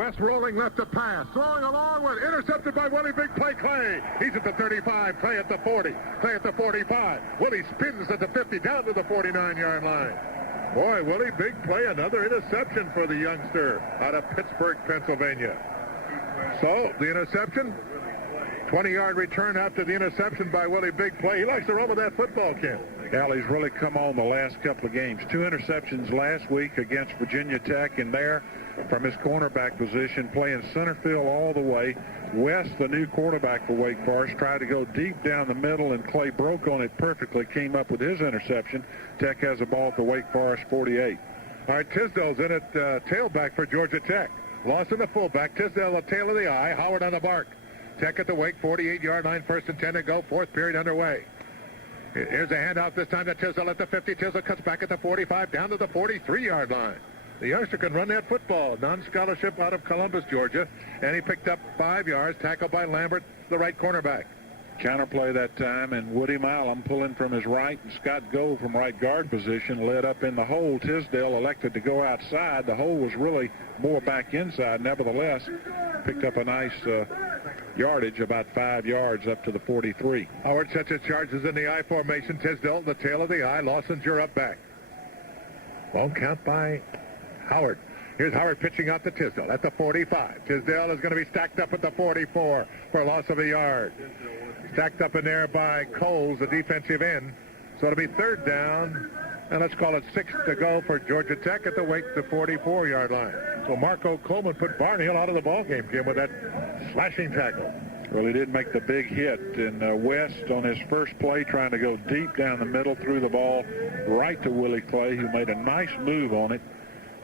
West rolling left to pass. Throwing along with, intercepted by Willie Big Play Clay. He's at the 35, Clay at the 40, Clay at the 45. Willie spins at the 50, down to the 49-yard line. Boy, Willie Big Play, another interception for the youngster out of Pittsburgh, Pennsylvania. So, the interception, 20-yard return after the interception by Willie Big Play. He likes to run with that football, Ken. Al, he's really come on the last couple of games. 2 interceptions last week against Virginia Tech, and there from his cornerback position, playing center field all the way. West, the new quarterback for Wake Forest, tried to go deep down the middle, and Clay broke on it perfectly, came up with his interception. Tech has the ball at the Wake Forest 48. All right, Tisdale's in at tailback for Georgia Tech. Lawson the fullback, Tisdale the tail of the eye, Howard on the mark. Tech at the Wake 48-yard line, 1st and 10 to go, 4th period underway. Here's a handout this time to Tisdale at the 50. Tisdale cuts back at the 45, down to the 43-yard line. The youngster can run that football. Non-scholarship out of Columbus, Georgia. And he picked up 5 yards, tackled by Lambert, the right cornerback. Counterplay that time, and Woody Milam pulling from his right, and Scott Gold from right guard position led up in the hole. Tisdale elected to go outside. The hole was really more back inside. Nevertheless, picked up a nice yardage, about 5 yards up to the 43. Howard sets his charges in the I formation. Tisdale, the tail of the I. Lawson's your up back. Long count by Howard. Here's Howard pitching out to Tisdale at the 45. Tisdale is going to be stacked up at the 44 for a loss of a yard. Stacked up in there by Coles, the defensive end. So it'll be 3rd down, and let's call it 6 to go for Georgia Tech at the Wake, the 44-yard line. So Marco Coleman put Barnhill out of the ballgame, Jim, with that slashing tackle. Really did make the big hit, and West on his first play trying to go deep down the middle, threw the ball right to Willie Clay, who made a nice move on it.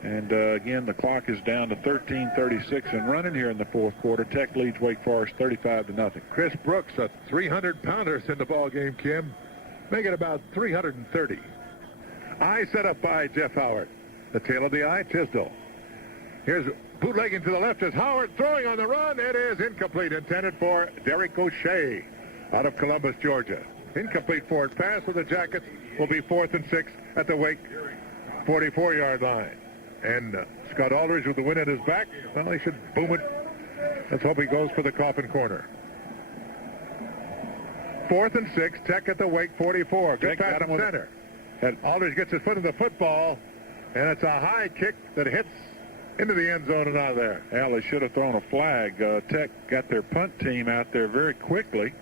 And again, the clock is down to 13:36 and running here in the 4th quarter. Tech leads Wake Forest 35-0. Chris Brooks, a 300-pounder in the ball game, Kim. Make it about 330. Eye set up by Jeff Howard. The tail of the eye, Tisdale. Here's bootlegging to the left is Howard throwing on the run. It is incomplete, intended for Derek O'Shea out of Columbus, Georgia. Incomplete forward pass with the Jackets will be 4th and 6 at the Wake 44-yard line. And Scott Aldridge with the win at his back. Well, he should boom it. Let's hope he goes for the coffin corner. 4th and 6, Tech at the Wake 44. Good pass to center. And Aldridge gets his foot in the football, and it's a high kick that hits into the end zone and out of there. Al, they should have thrown a flag. Tech got their punt team out there very quickly,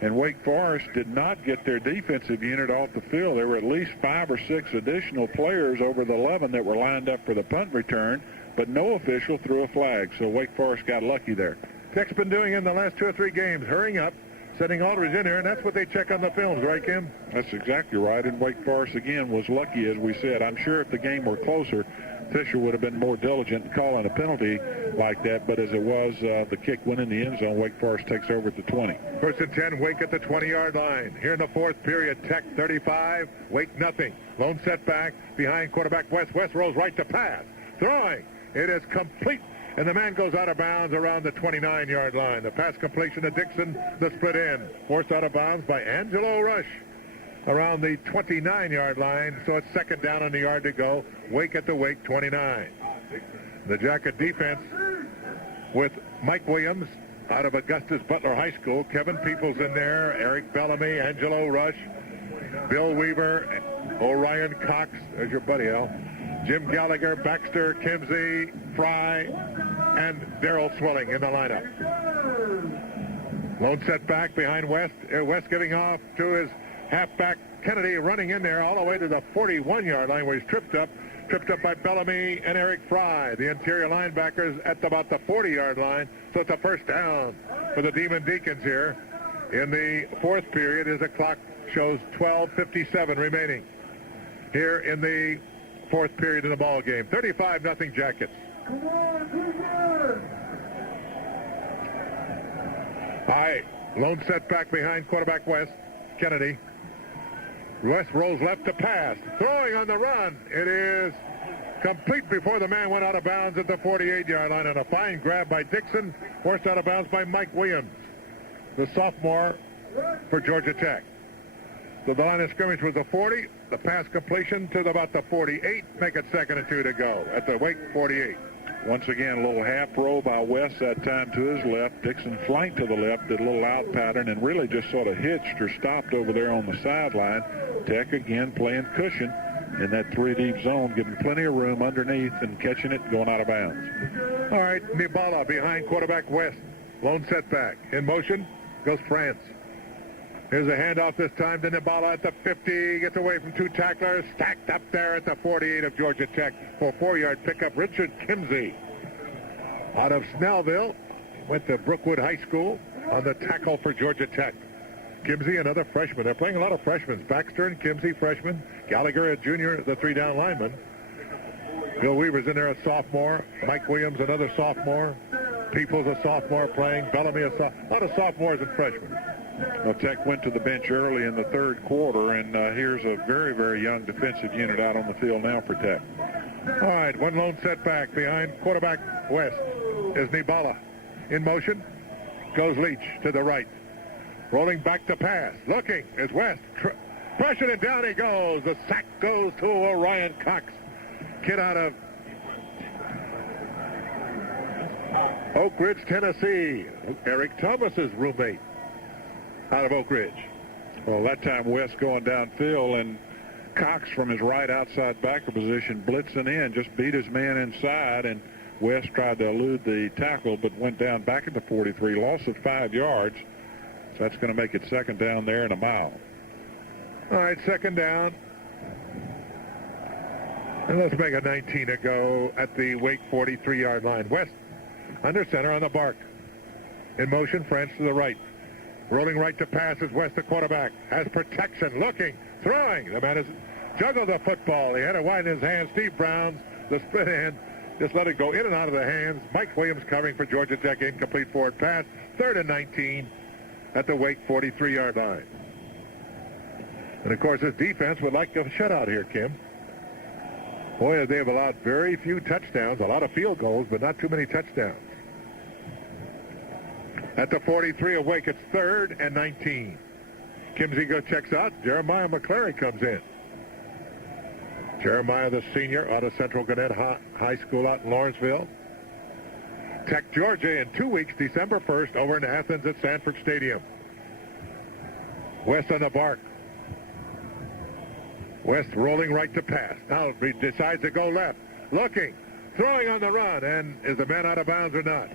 and Wake Forest did not get their defensive unit off the field. There were at least 5 or 6 additional players over the 11 that were lined up for the punt return, but no official threw a flag, so Wake Forest got lucky there. Tech's been doing in the last 2 or 3 games, hurrying up, setting Aldridge in here, and that's what they check on the films, right, Kim? That's exactly right, and Wake Forest, again, was lucky, as we said. I'm sure if the game were closer, Fisher would have been more diligent in calling a penalty like that, but as it was, the kick went in the end zone. Wake Forest takes over at the 20. 1st and 10, Wake at the 20-yard line. Here in the 4th period, Tech 35, Wake nothing. Lone setback behind quarterback West. West rolls right to pass. Throwing. It is complete, and the man goes out of bounds around the 29-yard line. The pass completion to Dixon, the split end. Forced out of bounds by Angelo Rush around the 29-yard line, so it's 2nd down and a yard to go. Wake at the Wake 29. The Jacket defense with Mike Williams out of Augustus Butler High School. Kevin Peoples in there, Eric Bellamy, Angelo Rush, Bill Weaver, Orion Cox, there's your buddy, Al, Jim Gallagher, Baxter, Kimsey, Fry, and Darrell Swilling in the lineup. Lone setback behind West. West giving off to his halfback Kennedy, running in there all the way to the 41-yard line where he's tripped up by Bellamy and Eric Fry. The interior linebackers at about the 40-yard line, so it's a 1st down for the Demon Deacons here in the 4th period as the clock shows 12:57 remaining here in the 4th period of the ball game. 35-0 Jackets. All right, lone setback behind quarterback West, Kennedy. West rolls left to pass. Throwing on the run. It is complete before the man went out of bounds at the 48-yard line. And a fine grab by Dixon. Forced out of bounds by Mike Williams, the sophomore for Georgia Tech. So the line of scrimmage was the 40. The pass completion to about the 48. Make it 2nd and 2 to go at the Wake 48. Once again, a little half roll by West that time to his left. Dixon flanked to the left, did a little out pattern, and really just sort of hitched or stopped over there on the sideline. Tech again playing cushion in that 3-deep zone, giving plenty of room underneath and catching it going out of bounds. All right, Nibala behind quarterback West. Lone setback. In motion goes France. Here's a handoff this time to Nibala at the 50. Gets away from 2 tacklers. Stacked up there at the 48 of Georgia Tech for a 4-yard pickup. Richard Kimsey out of Snellville. Went to Brookwood High School on the tackle for Georgia Tech. Kimsey, another freshman. They're playing a lot of freshmen. Baxter and Kimsey, freshman. Gallagher, a junior, the 3-down lineman. Bill Weaver's in there, a sophomore. Mike Williams, another sophomore. Peoples, a sophomore playing. Bellamy, a lot of sophomores and freshmen. Well, Tech went to the bench early in the third quarter, and here's a very, very young defensive unit out on the field now for Tech. All right, one lone setback behind quarterback West is Nibala. In motion goes Leach to the right. Rolling back to pass. Looking is West. Pressured and down he goes. The sack goes to Orion Cox. Kid out of Oak Ridge, Tennessee. Eric Thomas's roommate out of Oak Ridge. Well, that time West going downfield, and Cox from his right outside backer position blitzing in, just beat his man inside, and West tried to elude the tackle but went down back at the 43, loss of 5 yards. So that's going to make it second down there and a mile. All right, second down. And let's make a 19 to go at the Wake 43-yard line. West under center on the bark. In motion, France to the right. Rolling right to pass is West, the quarterback. Has protection, looking, throwing. The man has juggled the football. He had it wide in his hands. Steve Brown's, the split hand, just let it go in and out of the hands. Mike Williams covering for Georgia Tech. Incomplete forward pass. 3rd and 19 at the Wake 43-yard line. And, of course, this defense would like a shutout here, Kim. Boy, they have allowed very few touchdowns, a lot of field goals, but not too many touchdowns. At the 43 of Wake, it's 3rd and 19. Kimsey checks out. Jeremiah McClary comes in. Jeremiah, the senior, out of Central Gwinnett High School out in Lawrenceville. Tech, Georgia, in 2 weeks, December 1st, over in Athens at Sanford Stadium. West on the bark. West rolling right to pass. Now he decides to go left. Looking. Throwing on the run. And is the man out of bounds or not?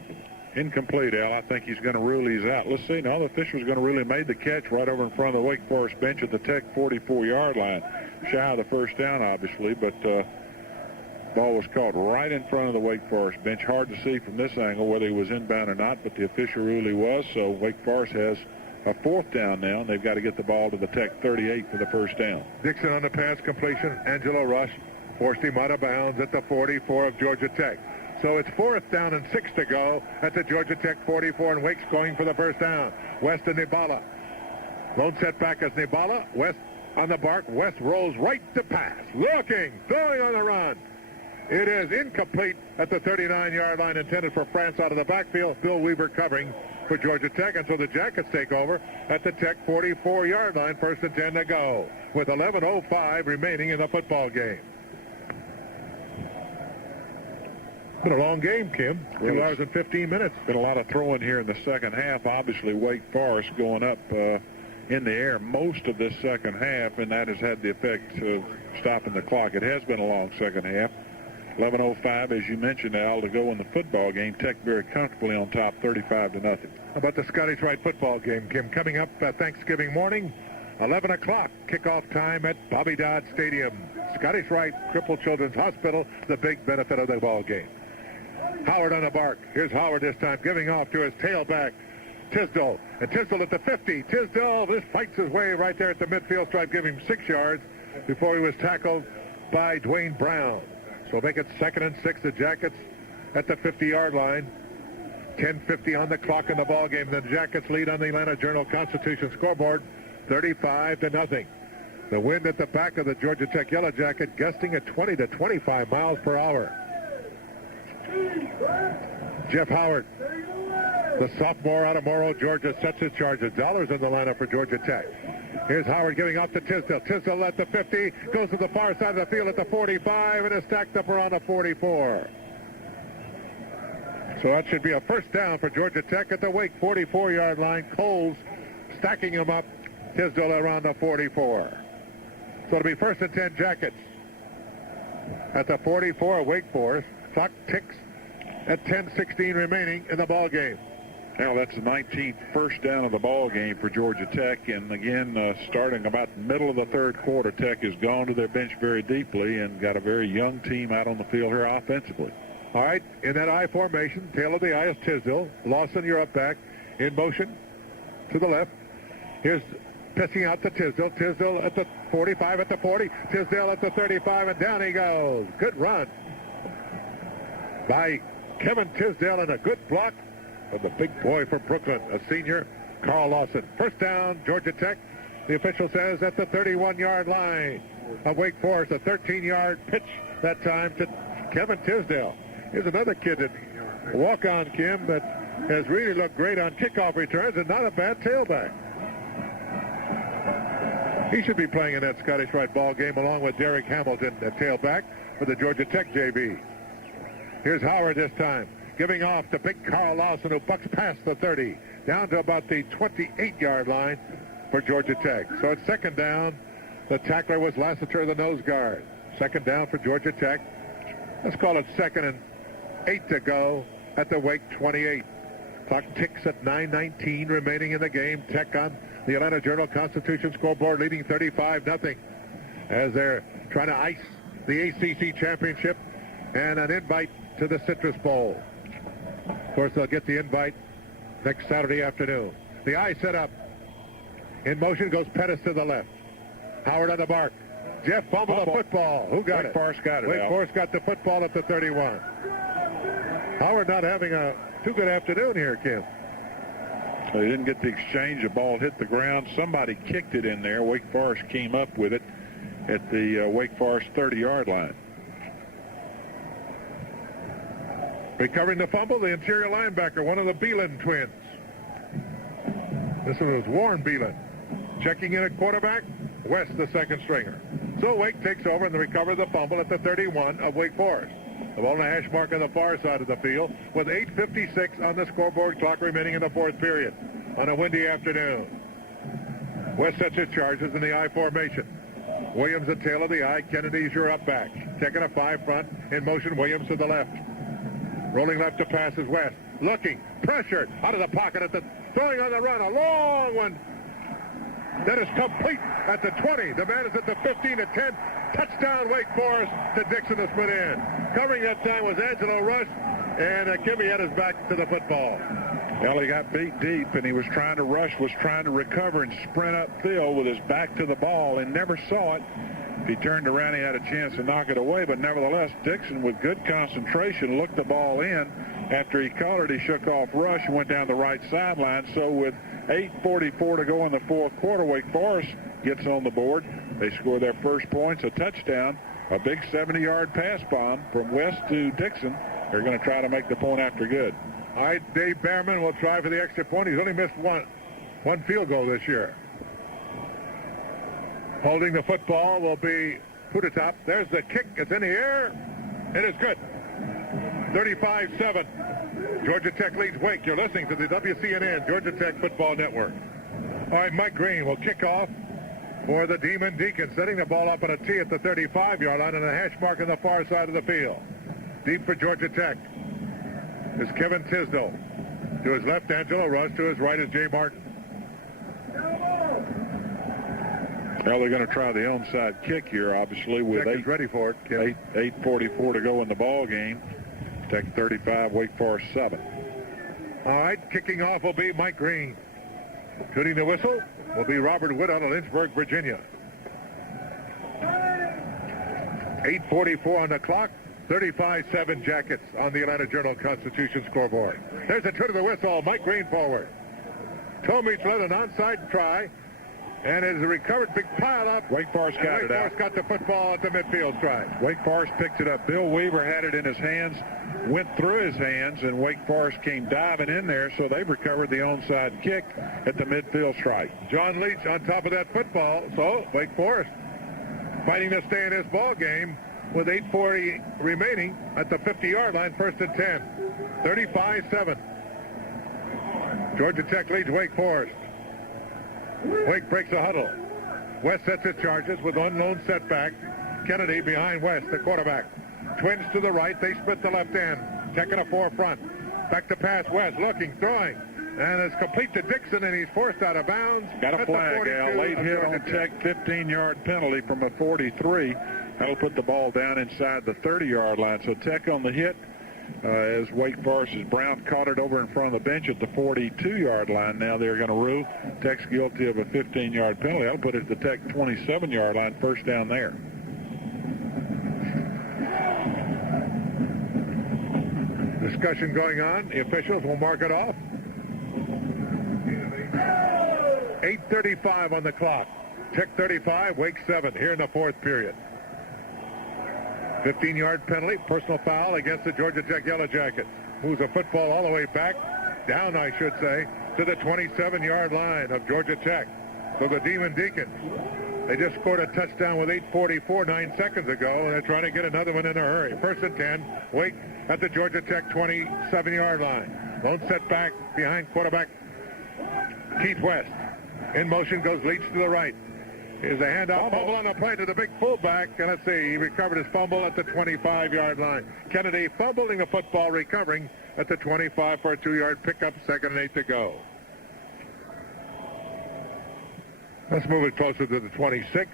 Incomplete, Al. I think he's going to rule these out. Let's see. Now the official's going to really made the catch right over in front of the Wake Forest bench at the Tech 44-yard line. Shy of the first down, obviously, but ball was caught right in front of the Wake Forest bench. Hard to see from this angle whether he was inbound or not, but the official ruled he was, so Wake Forest has a 4th down now, and they've got to get the ball to the Tech 38 for the first down. Dixon on the pass completion. Angelo Rush forced him out of bounds at the 44 of Georgia Tech. So it's 4th down and 6 to go at the Georgia Tech 44, and Wake's going for the first down. West and Nibala. Lone setback is Nibala. West on the bark. West rolls right to pass. Looking, throwing on the run. It is incomplete at the 39-yard line, intended for France out of the backfield. Bill Weaver covering for Georgia Tech, and so the Jackets take over at the Tech 44-yard line. 1st and 10 to go with 11:05 remaining in the football game. Been a long game, Kim. 2 hours and 15 minutes. Been a lot of throwing here in the second half. Obviously, Wake Forest going up in the air most of this second half, and that has had the effect of stopping the clock. It has been a long second half. 11:05, as you mentioned, Al, to go in the football game. Tech very comfortably on top, 35-0. How about the Scottish Rite football game, Kim? Coming up Thanksgiving morning, 11 o'clock, kickoff time at Bobby Dodd Stadium. Scottish Rite Crippled Children's Hospital, the big benefit of the ball game. Howard on the bark. Here's Howard this time, giving off to his tailback, Tisdall. And Tisdall at the 50. Tisdall just fights his way right there at the midfield stripe, giving him 6 yards before he was tackled by Dwayne Brown. So make it 2nd and 6, the Jackets at the 50-yard line. 10:50 on the clock in the ball game. The Jackets lead on the Atlanta Journal-Constitution scoreboard, 35-0. The wind at the back of the Georgia Tech Yellow Jacket gusting at 20 to 25 miles per hour. Jeff Howard, the sophomore out of Morrow, Georgia, sets his charges. Dollars in the lineup for Georgia Tech. Here's Howard giving off to Tisdall. Tisdall at the 50, goes to the far side of the field at the 45, and is stacked up around the 44. So that should be a first down for Georgia Tech at the Wake 44-yard line. Coles stacking them up. Tisdale around the 44. So it'll be first and 10 Jackets at the 44 of Wake Forest. Clock ticks at 10:16 remaining in the ball game. Now that's the 19th first down of the ball game for Georgia Tech. And again, starting about the middle of the third quarter, Tech has gone to their bench very deeply and got a very young team out on the field here offensively. All right, in that I formation, tail of the I is Tisdale. Lawson, you're up back. In motion to the left. Here's pitching out to Tisdale. Tisdale at the 45, at the 40. Tisdale at the 35, and down he goes. Good run by Kevin Tisdale, and a good block of the big boy from Brooklyn, a senior, Carl Lawson. First down, Georgia Tech. The official says at the 31-yard line of Wake Forest. A 13-yard pitch that time to Kevin Tisdale. Here's another kid that walk-on, Kim, that has really looked great on kickoff returns and not a bad tailback. He should be playing in that Scottish Rite ball game along with Derek Hamilton at tailback for the Georgia Tech JV. Here's Howard this time, giving off to big Carl Lawson, who bucks past the 30, down to about the 28-yard line for Georgia Tech. So it's second down. The tackler was Lassiter, the nose guard. Second down for Georgia Tech. Let's call it 2nd and 8 to go at the Wake 28. Clock ticks at 9:19 remaining in the game. Tech on the Atlanta Journal-Constitution scoreboard, leading 35-0 as they're trying to ice the ACC championship and an invite to the Citrus Bowl. Of course, they'll get the invite next Saturday afternoon. The eye set up. In motion goes Pettis to the left. Howard on the mark. Jeff fumbled the football. Who got it? Wake Forest got it. Wake Forest got the football at the 31. Howard not having a too good afternoon here, Kim. So he didn't get the exchange. The ball hit the ground. Somebody kicked it in there. Wake Forest came up with it at the Wake Forest 30-yard line. Recovering the fumble, the interior linebacker, one of the Beelan twins. This one was Warren Beelan. Checking in at quarterback, West, the second stringer. So Wake takes over and they recover the fumble at the 31 of Wake Forest. The ball on the hash mark on the far side of the field with 8:56 on the scoreboard clock remaining in the fourth period on a windy afternoon. West sets his charges in the I formation. Williams at tail of the I. Kennedy's your up back. Taking a 5 front. In motion, Williams to the left. Rolling left to pass is West. Looking, pressured, out of the pocket at the, throwing on the run, a long one. That is complete at the 20. The man is at the 15 at 10. Touchdown, Wake Forest to Dixon to split in. Covering that time was Angelo Rush, and Kimmy had his back to the football. Well, he got beat deep, and he was trying to rush, was trying to recover and sprint upfield with his back to the ball and never saw it. If he turned around, he had a chance to knock it away, but nevertheless, Dixon, with good concentration, looked the ball in. After he caught it, he shook off Rush and went down the right sideline. So with 8:44 to go in the fourth quarter, Wake Forest gets on the board. They score their first points, a touchdown, a big 70-yard pass bomb from West to Dixon. They're going to try to make the point after good. All right, Dave Behrman will try for the extra point. He's only missed one field goal this year. Holding the football will be Putatop. There's the kick. It's in the air. It is good. 35-7. Georgia Tech leads Wake. You're listening to the WCNN Georgia Tech Football Network. All right, Mike Green will kick off for the Demon Deacons, setting the ball up on a tee at the 35-yard line and a hash mark on the far side of the field. Deep for Georgia Tech is Kevin Tisdale. To his left, Angelo Rush. To his right is Jay Martin. Well, they're going to try the onside kick here, obviously, with Tech is ready for it. 8:44 to go in the ball game. Tech 35, Wake Forest 7. All right, kicking off will be Mike Green. Shooting the whistle will be Robert Wood out of Lynchburg, Virginia. 8:44 on the clock. 35-7 Jackets on the Atlanta Journal-Constitution scoreboard. There's a turn of the whistle. Mike Green forward. Tomich led an onside try. And it is a recovered big pile up. Wake Forest got it out. Wake Forest got the football at the midfield stripe. Wake Forest picked it up. Bill Weaver had it in his hands, went through his hands, and Wake Forest came diving in there, so they've recovered the onside kick at the midfield stripe. John Leach on top of that football. So Wake Forest fighting to stay in this ball game with 8:40 remaining at the 50-yard line, 1st and 10. 35-7. Georgia Tech leads Wake Forest. Wake breaks a huddle. West sets its charges with one lone setback. Kennedy behind West, the quarterback. Twins to the right. They split the left end. Tech in a forefront. Back to pass. West looking, throwing. And it's complete to Dixon, and he's forced out of bounds. Got a flag, Al. Late hit on Tech, 15-yard penalty from a 43. That'll put the ball down inside the 30-yard line. So Tech on the hit as Wake Forest's Brown caught it over in front of the bench at the 42-yard line. Now they're going to rule Tech's guilty of a 15-yard penalty. That'll put it at the Tech 27-yard line, first down there. Discussion going on. The officials will mark it off. 8:35 on the clock. Tech 35, Wake 7 here in the fourth period. 15-yard penalty, personal foul against the Georgia Tech Yellow Jackets. Moves the football all the way back, down I should say, to the 27-yard line of Georgia Tech. So the Demon Deacons, they just scored a touchdown with 8:44 9 seconds ago, and they're trying to get another one in a hurry. 1st and 10, Wake at the Georgia Tech 27-yard line. Lone setback behind quarterback Keith West. In motion goes Leach to the right. Here's a handoff, fumble on the play to the big fullback, and let's see, he recovered his fumble at the 25-yard line. Kennedy fumbling the football, recovering at the 25 for a 2-yard pickup, 2nd and 8 to go. Let's move it closer to the 26.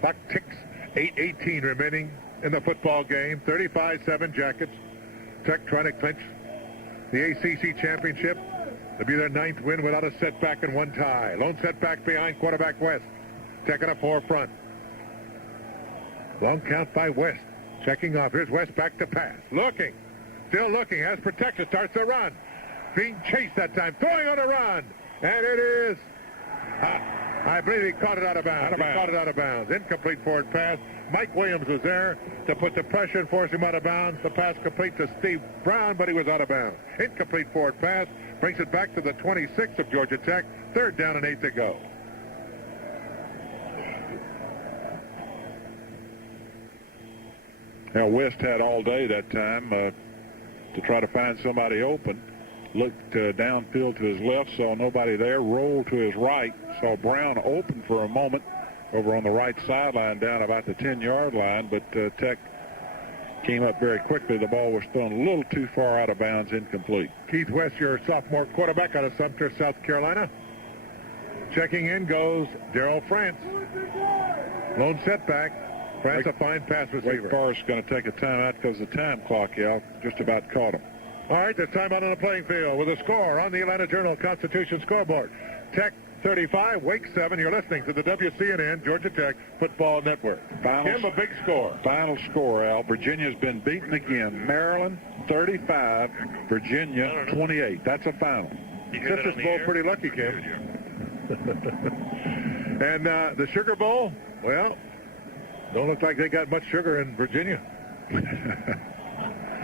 Clock ticks, 8:18 remaining in the football game. 35-7 Jackets. Tech trying to clinch the ACC championship. It'll be their 9th win without a setback and one tie. Lone setback behind quarterback West. Tech in a forefront. Long count by West. Checking off. Here's West back to pass. Looking. Still looking. Has protection. Starts to run. Being chased that time. Throwing on a run. And it is... I believe he caught it out of bounds. He caught it out of bounds. Incomplete forward pass. Mike Williams was there to put the pressure and force him out of bounds. The pass complete to Steve Brown, but he was out of bounds. Incomplete forward pass. Brings it back to the 26 of Georgia Tech. 3rd down and 8 to go. Now, West had all day that time to try to find somebody open. Looked downfield to his left, saw nobody there, rolled to his right, saw Brown open for a moment over on the right sideline down about the 10-yard line, but Tech came up very quickly. The ball was thrown a little too far out of bounds, incomplete. Keith West, your sophomore quarterback out of Sumter, South Carolina. Checking in goes Darrell France. Lone setback. France a fine pass receiver. Wake Forest going to take a timeout because the time clock, Al, just about caught him. All right, there's timeout on the playing field with a score on the Atlanta Journal-Constitution scoreboard. Tech 35, Wake 7. You're listening to the WCNN Georgia Tech Football Network. Kim, a big score. Final score, Al. Virginia's been beaten again. Maryland 35, Virginia 28. That's a final. Citrus Bowl pretty lucky, Kim. And the Sugar Bowl, well, don't look like they got much sugar in Virginia.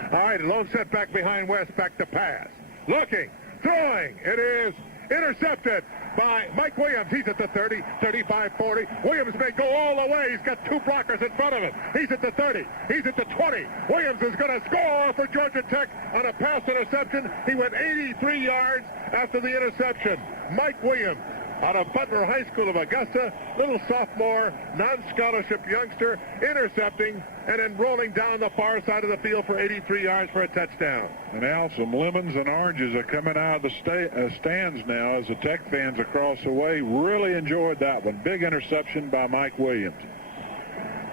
All right, lone setback behind West, back to pass. Looking, throwing. It is intercepted by Mike Williams. He's at the 30, 35, 40. Williams may go all the way. He's got 2 blockers in front of him. He's at the 30. He's at the 20. Williams is going to score for Georgia Tech on a pass interception. He went 83 yards after the interception. Mike Williams out of Butler High School of Augusta, little sophomore, non-scholarship youngster, intercepting and then rolling down the far side of the field for 83 yards for a touchdown. And Al, some lemons and oranges are coming out of the stands now as the Tech fans across the way really enjoyed that one. Big interception by Mike Williams.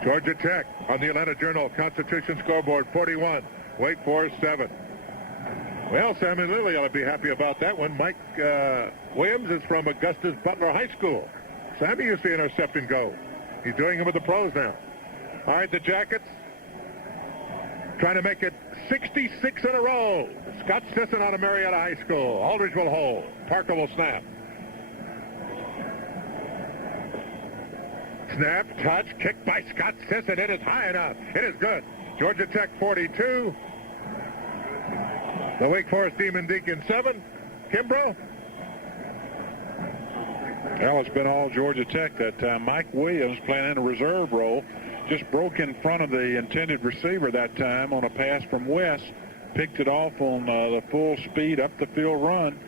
Georgia Tech on the Atlanta Journal-Constitution scoreboard, 41. Wake Forest 7. Well, Sam and Lily ought to be happy about that one. Mike Williams is from Augusta's Butler High School. Sammy used to intercept and go. He's doing it with the pros now. All right, the Jackets trying to make it 66 in a row. Scott Sisson out of Marietta High School. Aldridge will hold. Parker will snap. Snap, touch, kick by Scott Sisson. It is high enough. It is good. Georgia Tech 42. The Wake Forest Demon Deacon 7. Kimbrough? Well, it's been all Georgia Tech that time. Mike Williams playing in a reserve role just broke in front of the intended receiver that time on a pass from West, picked it off on the full speed up the field run,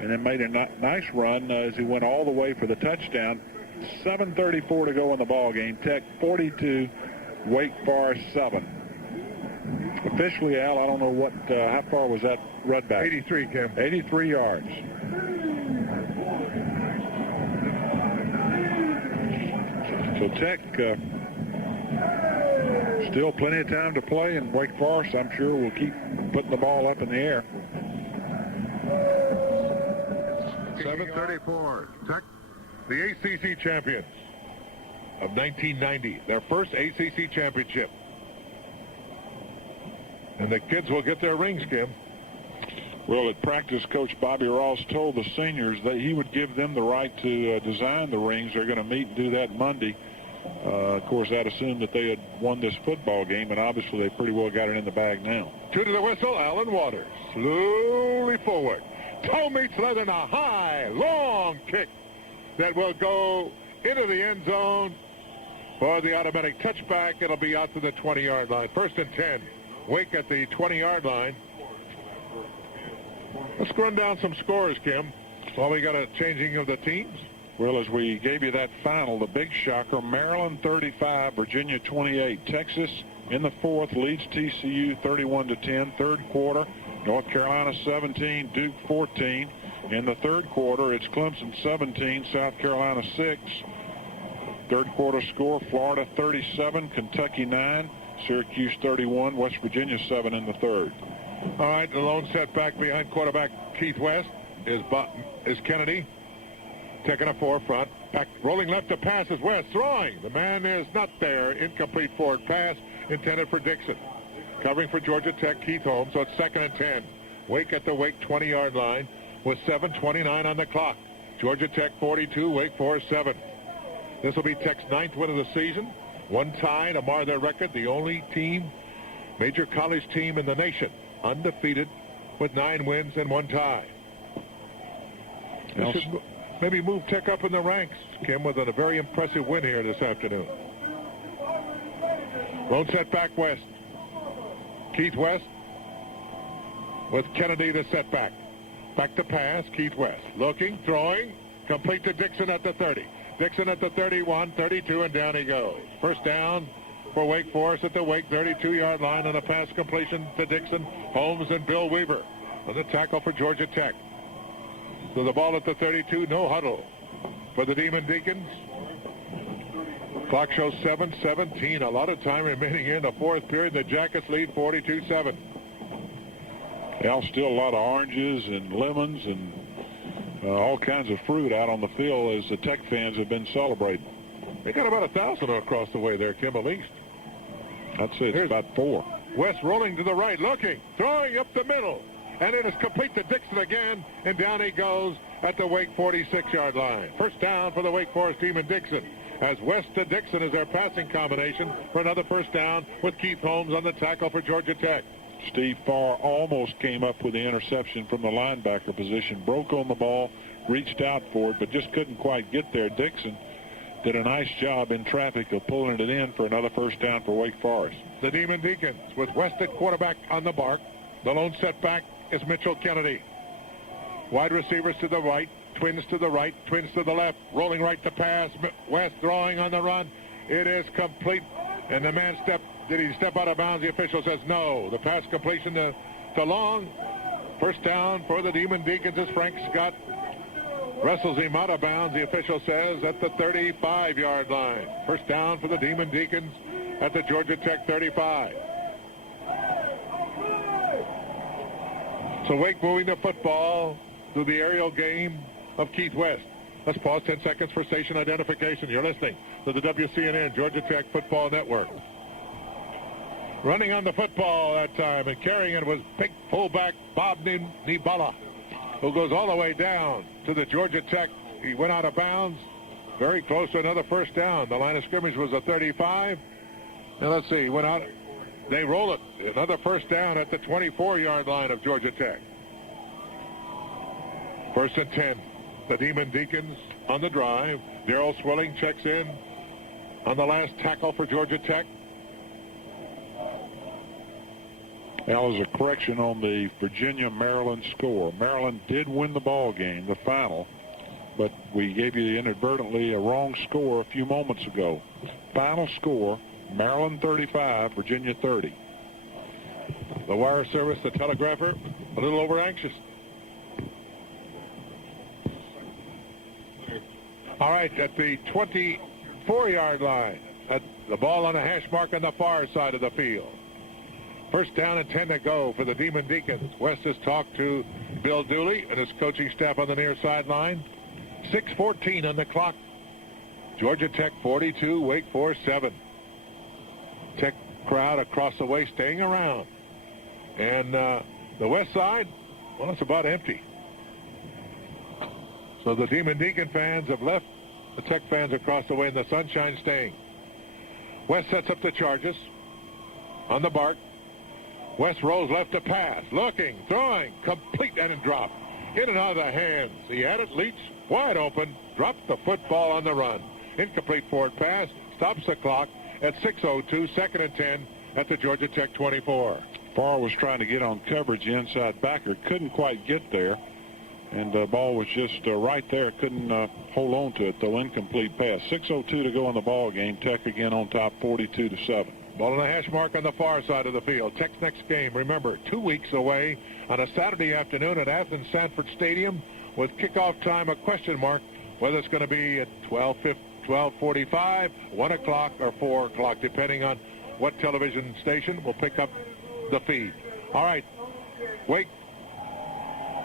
and then made a nice run as he went all the way for the touchdown. 7:34 to go in the ball game. Tech 42, Wake Forest 7. Officially, Al, I don't know what. How far was that run back? 83, Kim. 83 yards. So Tech still plenty of time to play, and Wake Forest, I'm sure, will keep putting the ball up in the air. 7:34. Tech, the ACC champions of 1990, their first ACC championship. And the kids will get their rings, Kim. Well, at practice, Coach Bobby Ross told the seniors that he would give them the right to design the rings. They're going to meet and do that Monday. Of course, that assumed that they had won this football game, and obviously they pretty well got it in the bag now. 2 to the whistle, Alan Waters slowly forward. Toe meets leather, and a high, long kick that will go into the end zone for the automatic touchback. It'll be out to the 20-yard line. 1st and 10. Wake at the 20-yard line. Let's run down some scores, Kim, while we got a changing of the teams. Well, as we gave you that final, the big shocker, Maryland 35, Virginia 28. Texas in the 4th leads TCU 31-10. 3rd quarter, North Carolina 17, Duke 14. In the 3rd quarter, it's Clemson 17, South Carolina 6. 3rd quarter score, Florida 37, Kentucky 9, Syracuse 31, West Virginia 7 in the 3rd. All right, the lone setback behind quarterback Keith West is Kennedy. Taking a forefront. Back, rolling left to pass is West. Throwing. The man is not there. Incomplete forward pass intended for Dixon. Covering for Georgia Tech, Keith Holmes. So it's 2nd and 10. Wake at the Wake 20-yard line with 7:29 on the clock. Georgia Tech 42, Wake Forest 7. This will be Tech's 9th win of the season. 1 tie to mar their record. The only team, major college team in the nation, undefeated with 9 wins and 1 tie. This should maybe move Tech up in the ranks, Kim, with a very impressive win here this afternoon. Lone setback West. Keith West with Kennedy the setback. Back to pass, Keith West. Looking, throwing, complete to Dixon at the 30. Dixon at the 31, 32, and down he goes. 1st down for Wake Forest at the Wake 32-yard line on a pass completion to Dixon, Holmes, and Bill Weaver. On the tackle for Georgia Tech. So the ball at the 32, no huddle for the Demon Deacons. Clock shows 7:17. A lot of time remaining in the 4th period. The Jackets lead 42-7. Well, still a lot of oranges and lemons and all kinds of fruit out on the field as the Tech fans have been celebrating. They got about 1,000 across the way there, Kim, at least. I'd say it's about 4. West rolling to the right, looking, throwing up the middle. And it is complete to Dixon again, and down he goes at the Wake 46-yard line. 1st down for the Wake Forest team in Dixon, as West to Dixon is their passing combination for another 1st down with Keith Holmes on the tackle for Georgia Tech. Steve Farr almost came up with the interception from the linebacker position, broke on the ball, reached out for it, but just couldn't quite get there. Dixon did a nice job in traffic of pulling it in for another 1st down for Wake Forest. The Demon Deacons with West at quarterback on the bark. The lone setback is Mitchell Kennedy. Wide receivers to the right, twins to the right, twins to the left, rolling right to pass. West throwing on the run. It is complete, and the man did he step out of bounds? The official says no. The pass completion to Long. 1st down for the Demon Deacons as Frank Scott wrestles him out of bounds, the official says, at the 35-yard line. 1st down for the Demon Deacons at the Georgia Tech 35. So Wake moving the football through the aerial game of Keith West. Let's pause 10 seconds for station identification. You're listening to the WCNN Georgia Tech Football Network. Running on the football that time and carrying it was big fullback Bob Nibala, who goes all the way down to the Georgia Tech. He went out of bounds, very close to another 1st down. The line of scrimmage was a 35. Now let's see, he went out. They roll it. Another 1st down at the 24-yard line of Georgia Tech. 1st and 10. The Demon Deacons on the drive. Darrell Swilling checks in on the last tackle for Georgia Tech. Now, as a correction on the Virginia-Maryland score, Maryland did win the ball game, the final, but we gave you inadvertently a wrong score a few moments ago. Final score, Maryland 35, Virginia 30. The wire service, the telegrapher, a little over anxious. All right, at the 24-yard line, at the ball on the hash mark on the far side of the field. First down and 10 to go for the Demon Deacons. West has talked to Bill Dooley and his coaching staff on the near sideline. 6:14 on the clock. Georgia Tech 42, Wake Forest 7. Tech crowd across the way staying around. And the west side, well, it's about empty. So the Demon Deacon fans have left the Tech fans across the way in the sunshine staying. West sets up the charges on the bark. West rolls left to pass. Looking, throwing, complete, and it dropped. In and out of the hands. He had it, Leach, wide open, dropped the football on the run. Incomplete forward pass, stops the clock at 6:02, 2nd and 10 at the Georgia Tech 24. Farr was trying to get on coverage, the inside backer, couldn't quite get there, and the ball was just right there, couldn't hold on to it, though. Incomplete pass. 6:02 to go in the ball game. Tech again on top, 42-7. Ball on the hash mark on the far side of the field. Tech's next game, remember, 2 weeks away on a Saturday afternoon at Athens Sanford Stadium with kickoff time a question mark, whether it's going to be at 12:45, 1 o'clock, or 4 o'clock, depending on what television station will pick up the feed. All right, Wake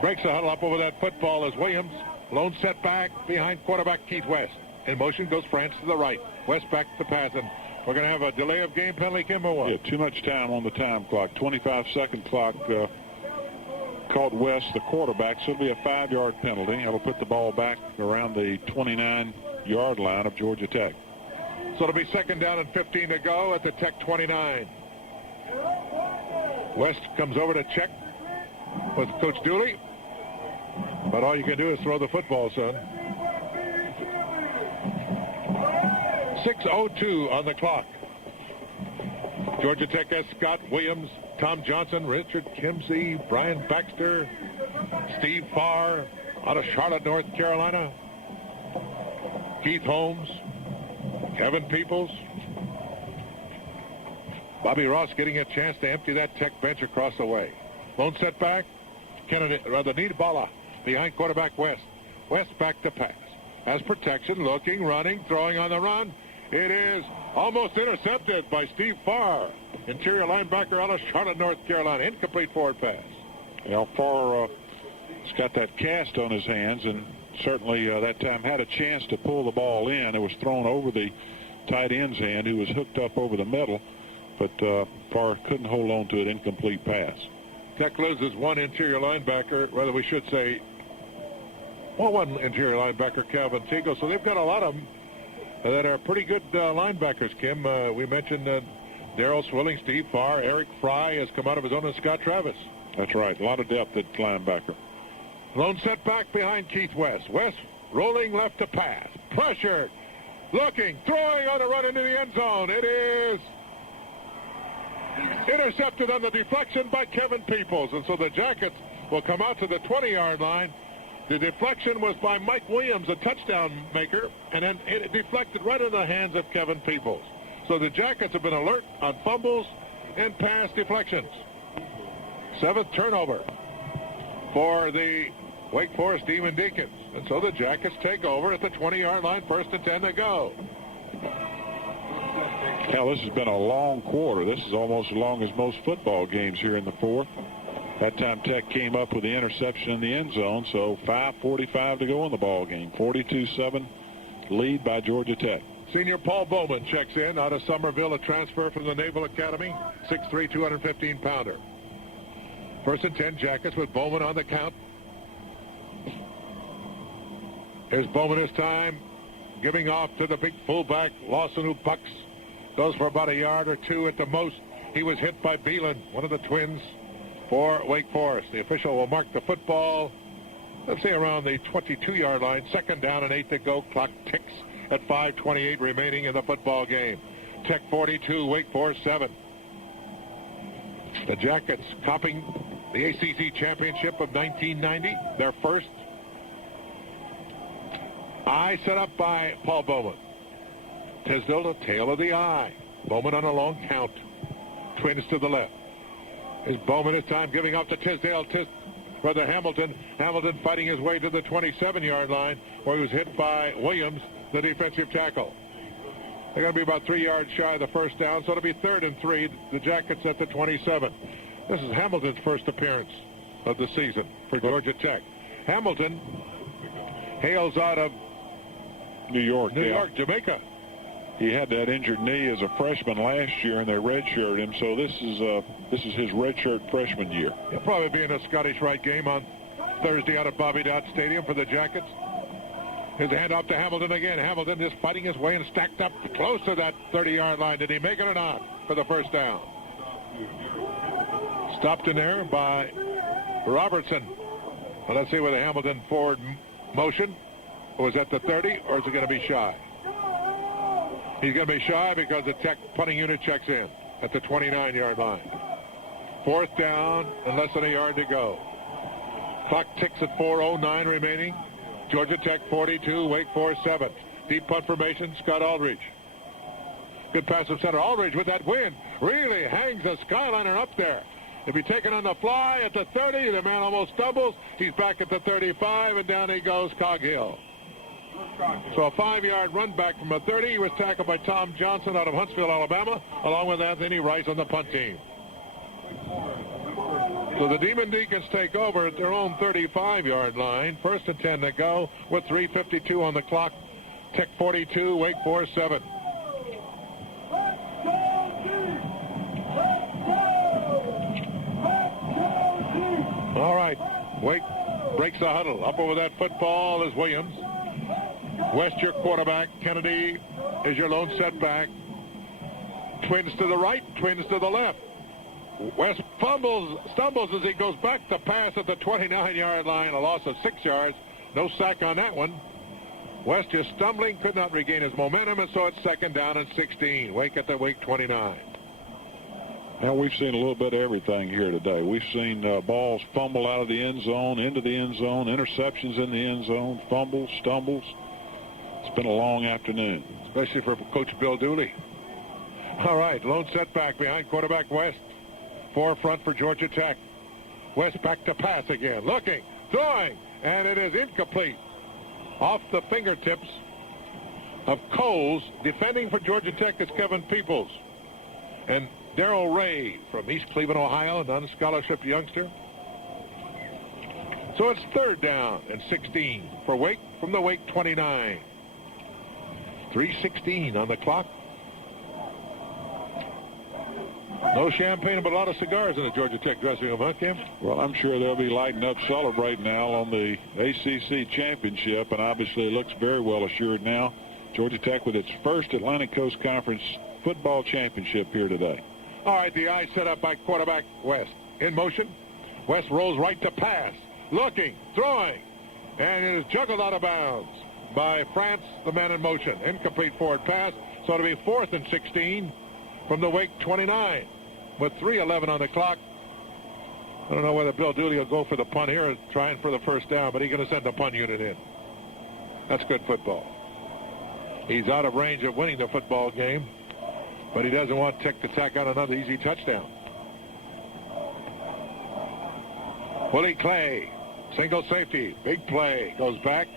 breaks the huddle up over that football as Williams, lone setback behind quarterback Keith West. In motion goes France to the right. West back to pass, and we're going to have a delay of game penalty, Kim, or what? Yeah, too much time on the time clock. 25-second clock caught West, the quarterback, so it'll be a 5-yard penalty. It'll put the ball back around the 29-yard line of Georgia Tech. So it'll be 2nd down and 15 to go at the Tech 29. West comes over to check with Coach Dooley. But all you can do is throw the football, son. 6:02 on the clock. Georgia Tech has Scott Williams, Tom Johnson, Richard Kimsey, Brian Baxter, Steve Farr out of Charlotte, North Carolina, Keith Holmes, Kevin Peoples, Bobby Ross getting a chance to empty that Tech bench across the way. Lone setback, Nidbala behind quarterback West. West back to pass. Has protection, looking, running, throwing on the run. It is almost intercepted by Steve Farr, interior linebacker out of Charlotte, North Carolina. Incomplete forward pass. Well, Farr has got that cast on his hands, and certainly that time had a chance to pull the ball in. It was thrown over the tight end's hand, who was hooked up over the middle, but Farr couldn't hold on to it. Incomplete pass. Tech loses one interior linebacker, rather we should say, one interior linebacker, Calvin Teagle. So they've got a lot of them that are pretty good linebackers, Kim. We mentioned Darryl Swilling, Steve Farr, Eric Fry has come out of his own, and Scott Travis. That's right. A lot of depth at linebacker. Lone setback behind Keith West. West rolling left to pass. Pressured. Looking. Throwing on the run into the end zone. It is intercepted on the deflection by Kevin Peoples. And so the Jackets will come out to the 20-yard line. The deflection was by Mike Williams, a touchdown maker, and then it deflected right in the hands of Kevin Peoples. So the Jackets have been alert on fumbles and pass deflections. 7th turnover for the Wake Forest Demon Deacons. And so the Jackets take over at the 20-yard line, 1st and 10 to go. Hell, this has been a long quarter. This is almost as long as most football games here in the 4th. That time Tech came up with the interception in the end zone, so 5:45 to go in the ball game. 42-7 lead by Georgia Tech. Senior Paul Bowman checks in out of Somerville, a transfer from the Naval Academy, 6'3", 215-pounder. 1st and 10 Jackets with Bowman on the count. Here's Bowman this time, giving off to the big fullback, Lawson, who bucks. Goes for about a yard or two at the most. He was hit by Beelan, one of the twins, for Wake Forest. The official will mark the football, let's say around the 22-yard line. 2nd down and 8 to go. Clock ticks at 5:28 remaining in the football game. Tech 42, Wake Forest 7. The Jackets copying the ACC championship of 1990, their first. Eye set up by Paul Bowman. Tisdale, the tail of the eye. Bowman on a long count. Twins to the left. Is Bowman this time giving up to Tisdale for the Hamilton. Hamilton fighting his way to the 27-yard line where he was hit by Williams, the defensive tackle. They're going to be about 3 yards shy of the first down, so it'll be 3rd and 3. The Jackets at the 27. This is Hamilton's first appearance of the season for Georgia Tech. Hamilton hails out of New York, Jamaica. He had that injured knee as a freshman last year, and they redshirted him. So this is his redshirt freshman year. He'll probably be in a Scottish Rite game on Thursday out at Bobby Dodd Stadium for the Jackets. His handoff to Hamilton again. Hamilton is fighting his way and stacked up close to that 30-yard line. Did he make it or not for the first down? Stopped in there by Robertson. Well, let's see whether Hamilton forward motion was at the 30 or is it going to be shy? He's going to be shy because the Tech punting unit checks in at the 29-yard line. 4th down and less than a yard to go. Clock ticks at 4:09 remaining. Georgia Tech 42, Wake Forest 7. Deep punt formation, Scott Aldridge. Good pass from center. Aldridge with that wind really hangs the Skyliner up there. If he's taken on the fly at the 30, the man almost stumbles. He's back at the 35, and down he goes, Coghill. So a 5-yard run back from a 30. He was tackled by Tom Johnson out of Huntsville, Alabama, along with Anthony Rice on the punt team. So the Demon Deacons take over at their own 35-yard line. 1st and 10 to go with 3:52 on the clock. Tech 42, Wake Forest 7. All right, Wake breaks the huddle. Up over that football is Williams. West, your quarterback. Kennedy is your lone setback. Twins to the right, twins to the left. West stumbles as he goes back to pass at the 29-yard line. A loss of 6 yards. No sack on that one. West is stumbling, could not regain his momentum, and so it's 2nd down and 16. Wake at the Wake 29. Now, we've seen a little bit of everything here today. We've seen balls fumble out of the end zone, into the end zone, interceptions in the end zone, fumbles, stumbles. It's been a long afternoon. Especially for Coach Bill Dooley. All right, lone setback behind quarterback West. Forefront for Georgia Tech. West back to pass again. Looking, throwing, and it is incomplete. Off the fingertips of Coles. Defending for Georgia Tech is Kevin Peoples. And Darrell Ray from East Cleveland, Ohio, an unscholarship youngster. So it's 3rd down and 16 for Wake from the Wake 29. 3:16 on the clock. No champagne, but a lot of cigars in the Georgia Tech dressing room, huh, Kim? Well, I'm sure they'll be lighting up celebrating now on the ACC championship, and obviously it looks very well assured now. Georgia Tech with its first Atlantic Coast Conference football championship here today. All right, the eye set up by quarterback West. In motion. West rolls right to pass. Looking, throwing, and it is juggled out of bounds by France, the man in motion. Incomplete forward pass, so it'll be 4th and 16 from the Wake 29 with 3:11 on the clock. I don't know whether Bill Dooley will go for the punt here or trying for the first down, but he's going to send the punt unit in. That's good football. He's out of range of winning the football game, but he doesn't want Tech to tack on another easy touchdown. Willie Clay, single safety, big play, goes back.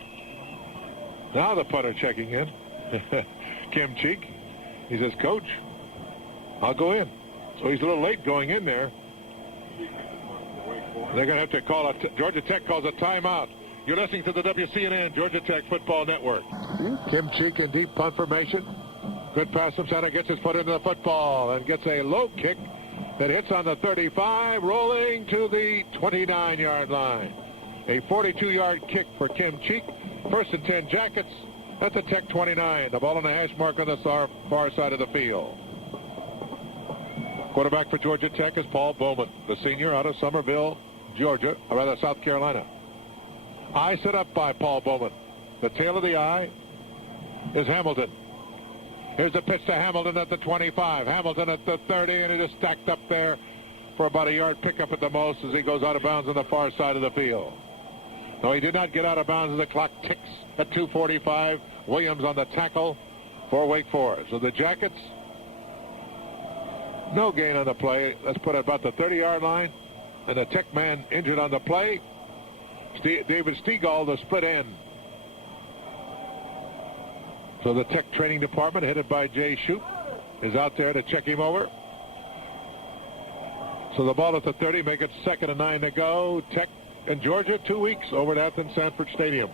Now the punter checking in. Kim Cheek. He says, Coach, I'll go in. So he's a little late going in there. They're going to have to call Georgia Tech calls a timeout. You're listening to the WCNN Georgia Tech Football Network. Kim Cheek in deep punt formation. Good pass from center, gets his foot into the football and gets a low kick that hits on the 35, rolling to the 29-yard line. A 42-yard kick for Kim Cheek. 1st and 10 Jackets at the Tech 29. The ball on the hash mark on the far side of the field. Quarterback for Georgia Tech is Paul Bowman, the senior out of Summerville, Georgia, or rather South Carolina. Eye set up by Paul Bowman. The tail of the eye. is Hamilton. Here's the pitch to Hamilton at the 25. Hamilton at the 30, and it is stacked up there for about a yard pickup at the most as he goes out of bounds on the far side of the field. No, he did not get out of bounds as the clock ticks at 2:45. Williams on the tackle for Wake Forest. So the Jackets, no gain on the play. Let's put it about the 30-yard line. And the Tech man injured on the play. David Stegall, the split end. So the Tech training department, headed by Jay Shoup, is out there to check him over. So the ball at the 30, make it 2nd and 9 to go. Tech and Georgia, 2 weeks over at Athens Sanford Stadium.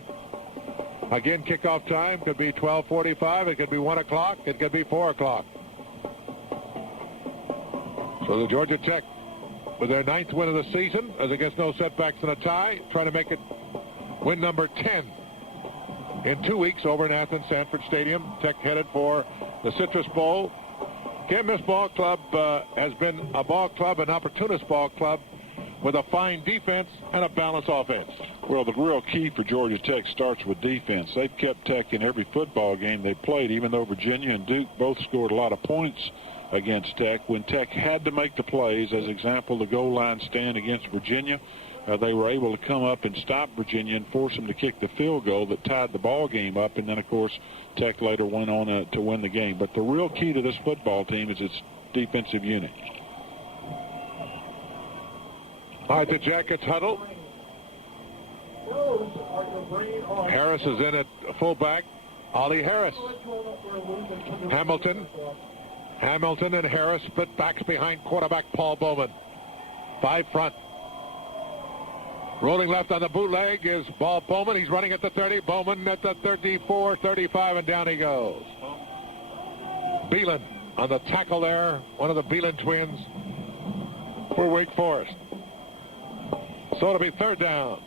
Again, kickoff time could be 12:45. It could be 1 o'clock. It could be 4 o'clock. So the Georgia Tech, with their 9th win of the season, as against no setbacks and a tie, trying to make it win number 10 in 2 weeks over in Athens Sanford Stadium. Tech headed for the Citrus Bowl. Can't Miss Ball Club has been a ball club, an opportunist ball club, with a fine defense and a balanced offense. Well, the real key for Georgia Tech starts with defense. They've kept Tech in every football game they played, even though Virginia and Duke both scored a lot of points against Tech. When Tech had to make the plays, as example, the goal line stand against Virginia, they were able to come up and stop Virginia and force them to kick the field goal that tied the ball game up. And then, of course, Tech later went on to win the game. But the real key to this football team is its defensive unit. All right, the Jackets huddle. Harris is in at fullback. Ollie Harris. Hamilton and Harris split backs behind quarterback Paul Bowman. 5 front. Rolling left on the bootleg is Paul Bowman. He's running at the 30. Bowman at the 34, 35, and down he goes. Beelan on the tackle there. One of the Beelan twins for Wake Forest. So it'll be 3rd down.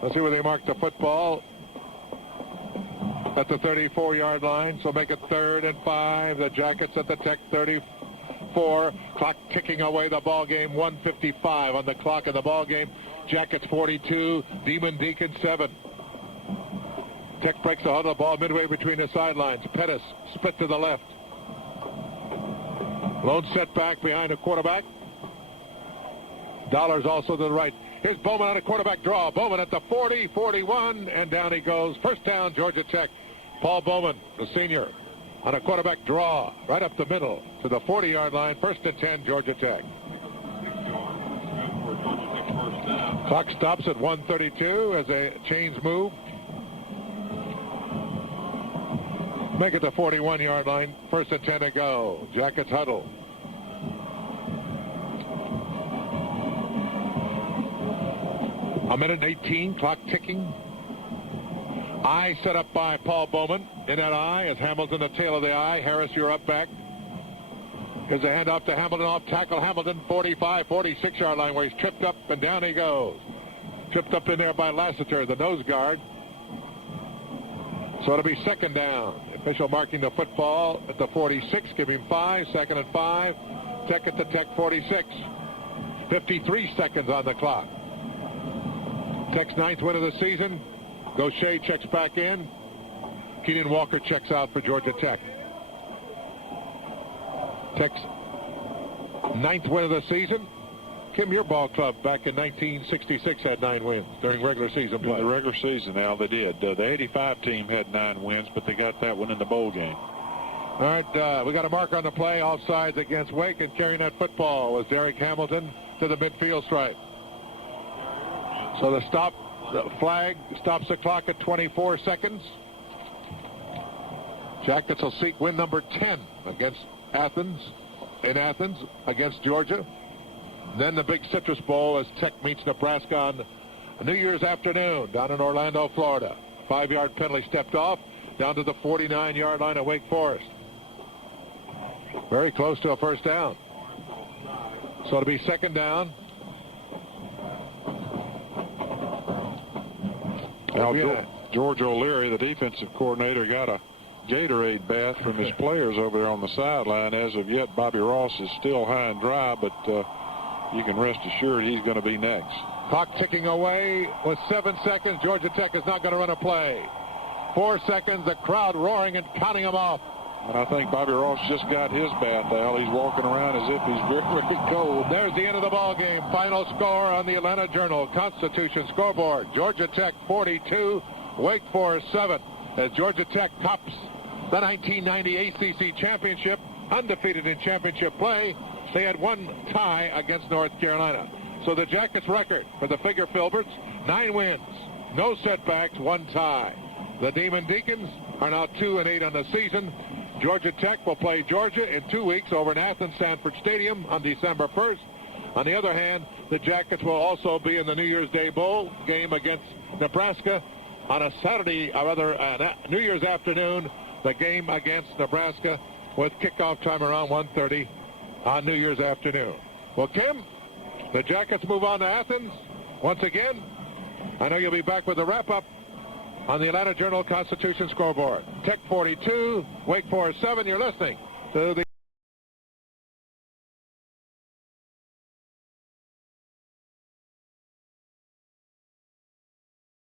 Let's see where they mark the football. At the 34-yard line. So make it 3rd and 5. The Jackets at the Tech 34. Clock ticking away the ball game. 1:55 on the clock of the ball game. Jackets 42. Demon Deacon 7. Tech breaks the huddle ball midway between the sidelines. Pettis split to the left. Lone setback behind the quarterback. Dollars also to the right. Here's Bowman on a quarterback draw. Bowman at the 40, 41, and down he goes. 1st down, Georgia Tech. Paul Bowman, the senior, on a quarterback draw right up the middle to the 40-yard line. 1st and 10, Georgia Tech. Clock stops at 1:32 as a chains move. Make it the 41-yard line. 1st and 10 to go. Jackets huddle. A minute and 18, clock ticking. I set up by Paul Bowman. In that eye is Hamilton, the tail of the eye. Harris, you're up back. Here's a handoff to Hamilton off tackle. Hamilton, 45, 46-yard line where he's tripped up and down he goes. Tripped up in there by Lassiter, the nose guard. So it'll be 2nd down. Official marking the football at the 46. Give him 5. 2nd and 5. Tech at the Tech 46. 53 seconds on the clock. Tech's 9th win of the season. Gaucher checks back in. Keenan Walker checks out for Georgia Tech. Tech's 9th win of the season. Kim, your ball club back in 1966 had 9 wins during regular season play. In the regular season, Al, they did. The 85 team had 9 wins, but they got that one in the bowl game. All right, we got a marker on the play. Offsides against Wake, and carrying that football was Derek Hamilton to the midfield stripe. So the flag stops the clock at 24 seconds. Jackets will seek win number 10 against Athens, against Georgia. Then the big Citrus Bowl as Tech meets Nebraska on New Year's afternoon down in Orlando, Florida. 5-yard penalty stepped off down to the 49-yard line of Wake Forest. Very close to a 1st down. So it'll be 2nd down. Now, George O'Leary, the defensive coordinator, got a Gatorade bath from his players over there on the sideline. As of yet, Bobby Ross is still high and dry, but you can rest assured he's going to be next. Clock ticking away with 7 seconds. Georgia Tech is not going to run a play. 4 seconds, the crowd roaring and counting them off. And I think Bobby Ross just got his bath, Al. He's walking around as if he's very, very cold. There's the end of the ball game. Final score on the Atlanta Journal-Constitution scoreboard. Georgia Tech 42, Wake Forest 7. As Georgia Tech tops the 1990 ACC championship, undefeated in championship play. They had one tie against North Carolina. So the Jackets' record for the Figure Filberts, 9 wins, no setbacks, 1 tie. The Demon Deacons are now 2-8 on the season. Georgia Tech will play Georgia in 2 weeks over in Athens Sanford Stadium on December 1st. On the other hand, the Jackets will also be in the New Year's Day Bowl game against Nebraska on a Saturday, or rather New Year's afternoon, the game against Nebraska with kickoff time around 1:30 on New Year's afternoon. Well, Kim, the Jackets move on to Athens once again. I know you'll be back with a wrap-up on the Atlanta Journal-Constitution scoreboard. Tech 42, Wake Forest 7. You're listening to the